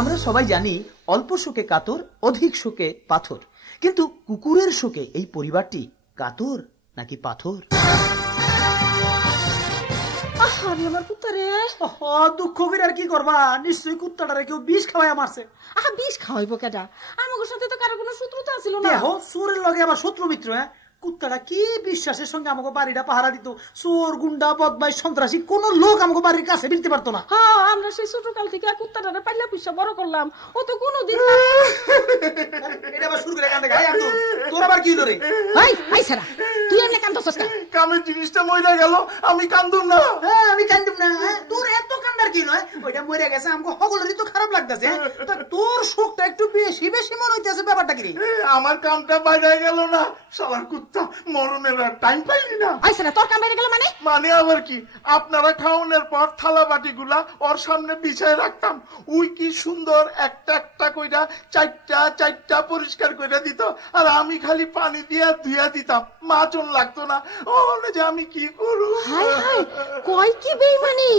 আমরা সবাই জানি অল্প শোকে কাতর, অধিক শোকে পাথর, কিন্তু কুকুরের শোকে এই পরিবারটি কাতর নাকি পাথর? আরে আমার কুত্তারে, দুঃখ করে আর কি করবা, নিশ্চয়ই কুত্তাটারে কেউ বিষ খাওয়াইয়া মারছে। বিষ খাওয়াইবো কেডা? আমাদের সাথে তো কারো কোনো শত্রুতা ছিল না। দেখো চোরের লগে আবার শত্রু মিত্র। কুত্তাটা কি বিশ্বাসের সঙ্গে আমাকে বাড়িটা পাহারা দিত। চোর, গুন্ডা, বদমাইশ, সন্ত্রাসী কোন লোক আমাকে বাড়ির কাছে ফিরতে পারতো না। হ্যাঁ, আমরা সেই ছোটকাল থেকে কুত্তাটারে পাইলা পুষা বড় করলাম। ও তো কোনোদিন এটা আবার শুরু করে কান্দে গায়। তোর আবার কি হলো রে? ভাই সারা, তুই এমনি কান্দছস কেন? কামের জিনিসটা মইরা গেল, আমি কান্দুম না। হ্যাঁ, আমি কান্দুম না। তোর এত কান্দার কি নয়, ওইটা মরে গেছে, আমাকে সকলেরই তো খারাপ লাগতেছে। তোর শোকটা একটু বেশি বেশি মনে হইতেছে। ব্যাপারটা কি রে? আমার কামটা বাইরে গেল না, শালার কুত্তা মরণের টাইম পাইলি না। তোর কাম বাইরে গেল মানে? মানে আবার কি, আপনারা খাওয়ানোর পর থালা বাটি গুলা ওর সামনে বিছায় রাখতাম। উই কি সুন্দর একটা একটা কইরা চারটা পরিষ্কার কইরা দিত, আর আমি খালি পানি দিয়া ধুইয়া দিতাম। মাচন লাগতো না। যে আমি কি করব? কয় কি বেইমানি!